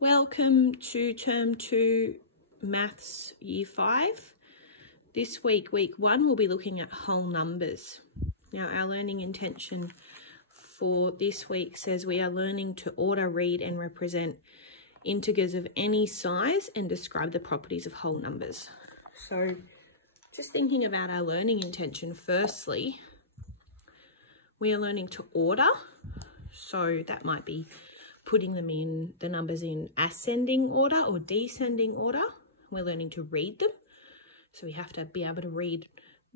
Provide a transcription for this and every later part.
Welcome to Term 2 Maths Year 5. This week, week 1, we'll be looking at whole numbers. Now, our learning intention for this week says we are learning to order, read and represent integers of any size and describe the properties of whole numbers. So, just thinking about our learning intention, firstly, we are learning to order. So that might be putting them in, the numbers in ascending order or descending order. We're learning to read them. So we have to be able to read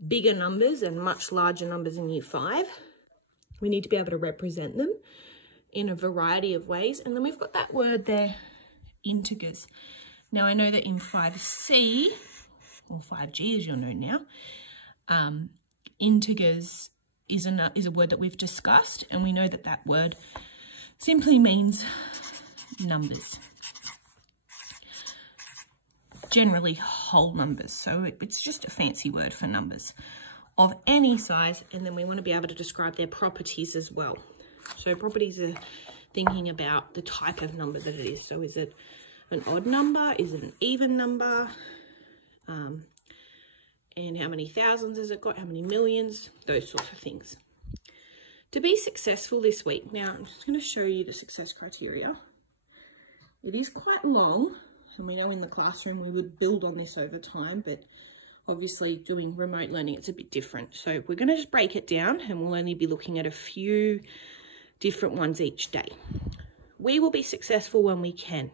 bigger numbers and much larger numbers in Year 5. We need to be able to represent them in a variety of ways. And then we've got that word there, integers. Now I know that in 5C, or 5G as you'll know now, integers is a word that we've discussed, and we know that that word simply means numbers. Generally whole numbers, so it's just a fancy word for numbers of any size, and then we want to be able to describe their properties as well. So properties are thinking about the type of number that it is. So is it an odd number? Is it an even number? And how many thousands has it got? How many millions? Those sorts of things. To be successful this week, now I'm just going to show you the success criteria. It is quite long, and we know in the classroom we would build on this over time, but obviously doing remote learning, it's a bit different. So we're going to just break it down, and we'll only be looking at a few different ones each day. We will be successful when we can.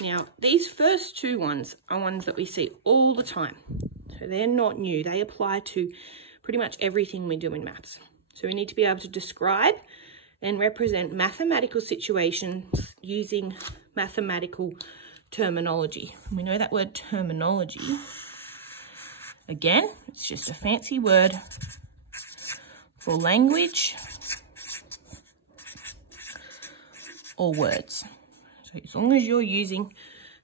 Now, these first two ones are ones that we see all the time. So they're not new. They apply to pretty much everything we do in maths. So we need to be able to describe and represent mathematical situations using mathematical terminology. And we know that word terminology, again, it's just a fancy word for language or words. So as long as you're using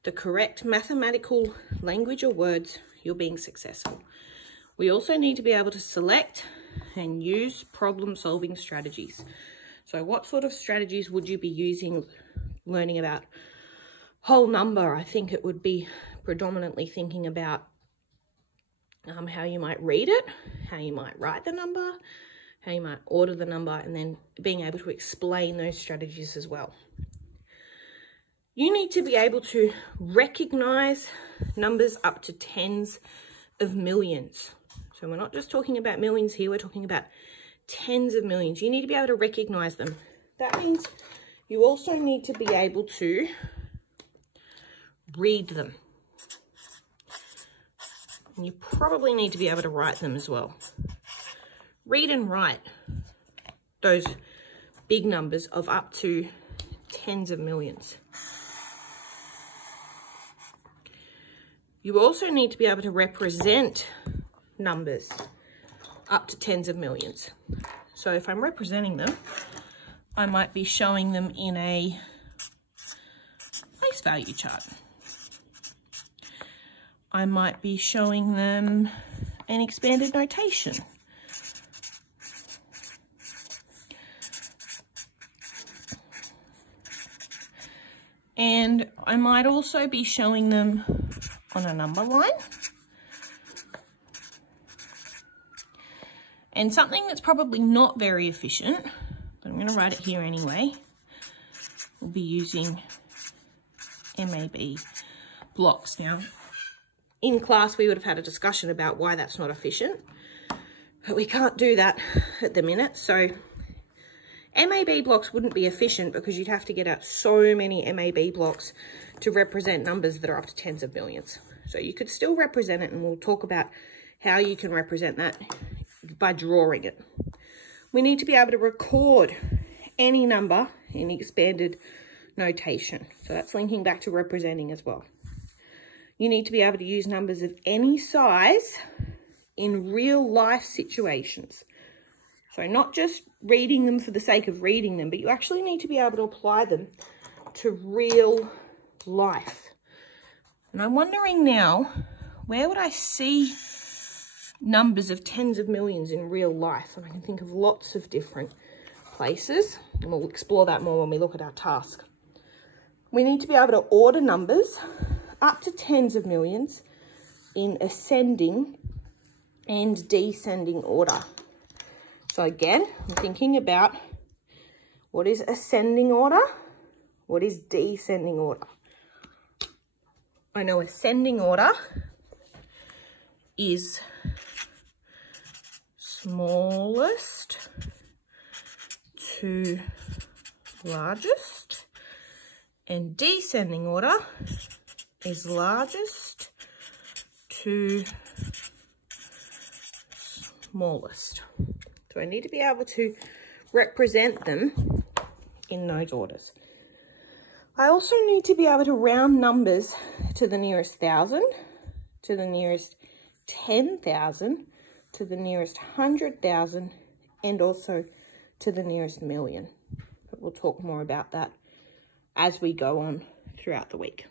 the correct mathematical language or words, you're being successful. We also need to be able to select and use problem-solving strategies. So what sort of strategies would you be using learning about whole number? I think it would be predominantly thinking about how you might read it, how you might write the number, how you might order the number, and then being able to explain those strategies as well. You need to be able to recognize numbers up to tens of millions. So we're not just talking about millions here, we're talking about tens of millions. You need to be able to recognize them. That means you also need to be able to read them. And you probably need to be able to write them as well. Read and write those big numbers of up to tens of millions. You also need to be able to represent numbers up to tens of millions. So if I'm representing them, I might be showing them in a place value chart. I might be showing them an expanded notation. And I might also be showing them on a number line. And something that's probably not very efficient, but I'm going to write it here anyway, we'll be using MAB blocks. Now, in class we would have had a discussion about why that's not efficient, but we can't do that at the minute. So MAB blocks wouldn't be efficient because you'd have to get out so many MAB blocks to represent numbers that are up to tens of millions. So you could still represent it, and we'll talk about how you can represent that by drawing it. We need to be able to record any number in expanded notation. So that's linking back to representing as well. You need to be able to use numbers of any size in real life situations. So not just reading them for the sake of reading them, but you actually need to be able to apply them to real life. And I'm wondering now, where would I see numbers of tens of millions in real life? And I can think of lots of different places, and we'll explore that more when we look at our task. we need to be able to order numbers up to tens of millions in ascending and descending order. So again, I'm thinking about what is ascending order, what is descending order. I know ascending order is smallest to largest, and descending order is largest to smallest. So I need to be able to represent them in those orders. I also need to be able to round numbers to the nearest 1,000, to the nearest 10,000, to the nearest 100,000, and also to the nearest million. But we'll talk more about that as we go on throughout the week.